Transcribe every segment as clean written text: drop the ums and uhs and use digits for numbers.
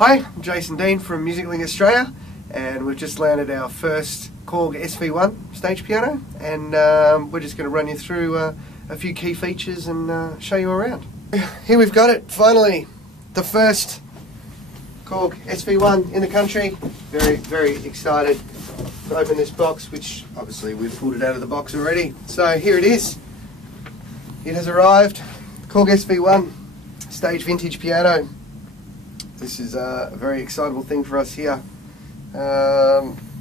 Hi, I'm Jason Dean from Musiclink Australia, and we've just landed our first Korg SV1 Stage Piano, and we're just going to run you through a few key features and show you around. Here we've got it, finally, the first Korg SV1 in the country. Very, very excited to open this box, which obviously we've pulled it out of the box already. So here it is. It has arrived, Korg SV1 Stage Vintage Piano. This is a very excitable thing for us here.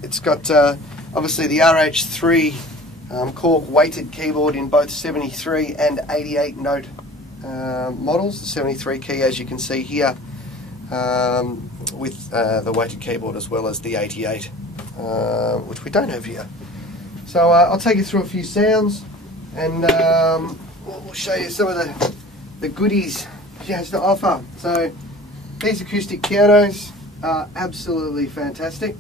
It's got obviously the RH3 Korg weighted keyboard in both 73 and 88 note models. The 73 key, as you can see here, with the weighted keyboard, as well as the 88, which we don't have here. So I'll take you through a few sounds, and we'll show you some of the goodies she has to offer. So these acoustic pianos are absolutely fantastic.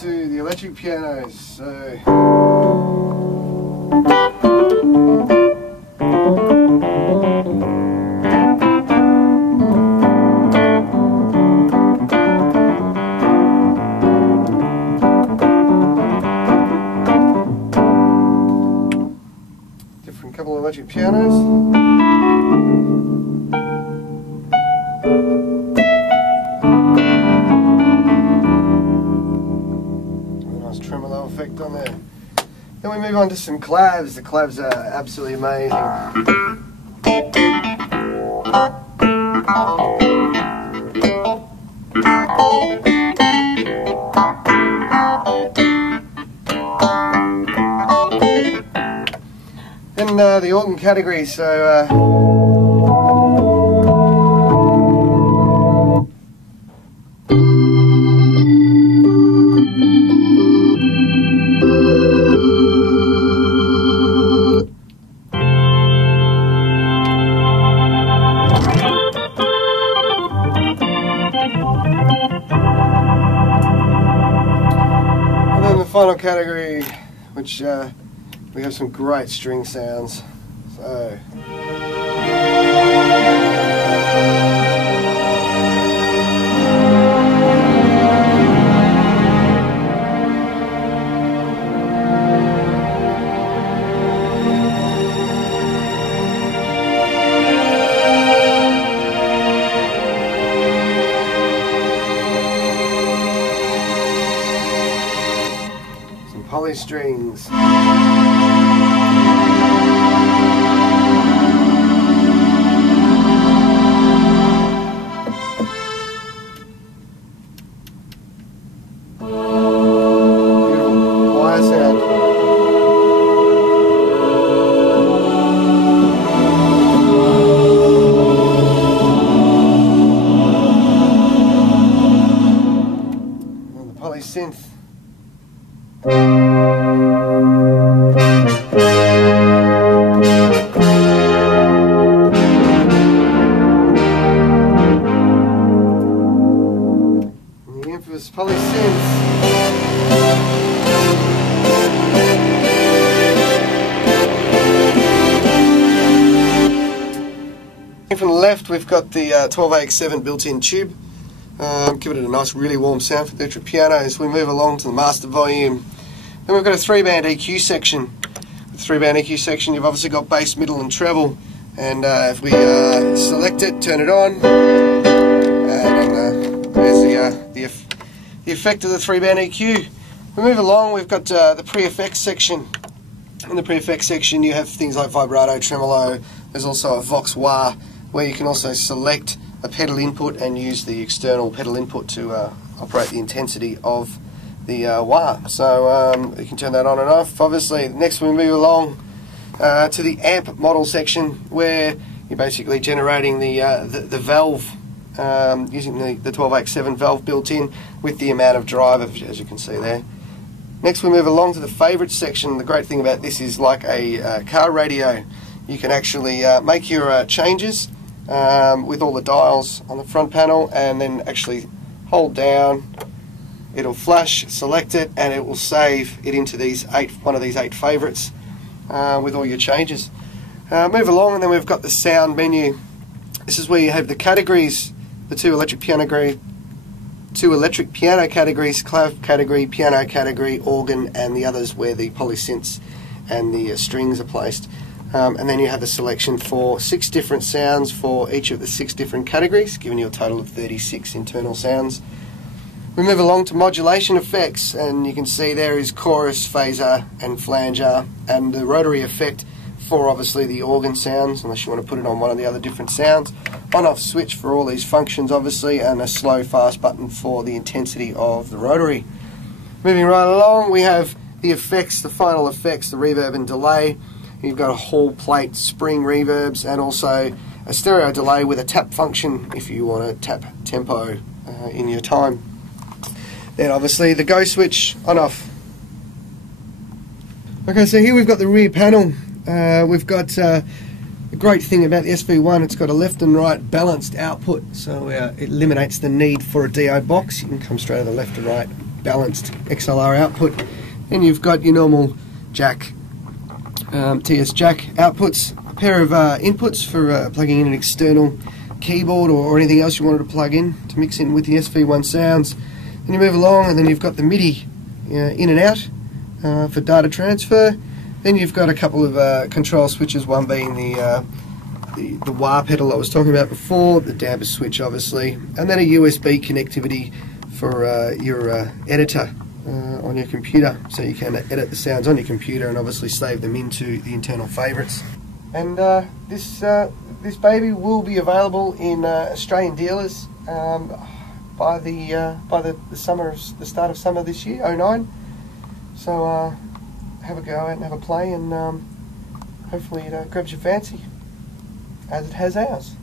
To the electric pianos, so different couple of electric pianos. Tremolo effect on there. Then we move on to some clavs. The clavs are absolutely amazing. Then the organ category. So final category, which we have some great string sounds. So poly strings. Beautiful wire sound. And the poly synth. The infamous polysynth. From the left, we've got the 12AX7 built-in tube. Give it a nice, really warm sound for the electric piano. As we move along to the master volume, then we've got a 3-band EQ section. The 3-band EQ section, you've obviously got bass, middle, and treble. And if we select it, turn it on, and there's the effect of the 3-band EQ. We move along, we've got the pre-effects section. In the pre-effects section, you have things like vibrato, tremolo. There's also a vox wah, where you can also select a pedal input and use the external pedal input to operate the intensity of the wah. So you can turn that on and off. Obviously, next we move along to the amp model section, where you're basically generating the valve using the 1287 valve built in with the amount of drive, as you can see there. Next we move along to the favourites section. The great thing about this is like a car radio. You can actually make your changes with all the dials on the front panel, and then actually hold down, it'll flash, select it, and it will save it into one of these 8 favourites with all your changes. Move along, and then we've got the sound menu. This is where you have the categories, the two electric piano categories, clav category, piano category, organ, and the others where the polysynths and the strings are placed. And then you have a selection for 6 different sounds for each of the 6 different categories, giving you a total of 36 internal sounds. We move along to modulation effects, and you can see there is chorus, phaser, and flanger, and the rotary effect for obviously the organ sounds, unless you want to put it on one of the other different sounds. On-off switch for all these functions obviously, and a slow fast button for the intensity of the rotary. Moving right along, we have the effects, the final effects, the reverb and delay. You've got a Hall plate, spring reverbs, and also a stereo delay with a tap function if you want to tap tempo in your time. Then obviously the go switch, on off. Okay, so here we've got the rear panel. We've got the great thing about the SV1, it's got a left and right balanced output, so it eliminates the need for a DI box. You can come straight to the left and right balanced XLR output. Then you've got your normal jack, TS jack outputs, a pair of inputs for plugging in an external keyboard or anything else you wanted to plug in to mix in with the SV1 sounds. Then you move along, and then you've got the MIDI in and out for data transfer. Then you've got a couple of control switches, one being the wah pedal I was talking about before, the damper switch obviously, and then a USB connectivity for your editor on your computer, so you can edit the sounds on your computer and obviously save them into the internal favourites. And this baby will be available in Australian dealers by the start of summer this year, 09. So have a go out and have a play, and hopefully it grabs your fancy, as it has ours.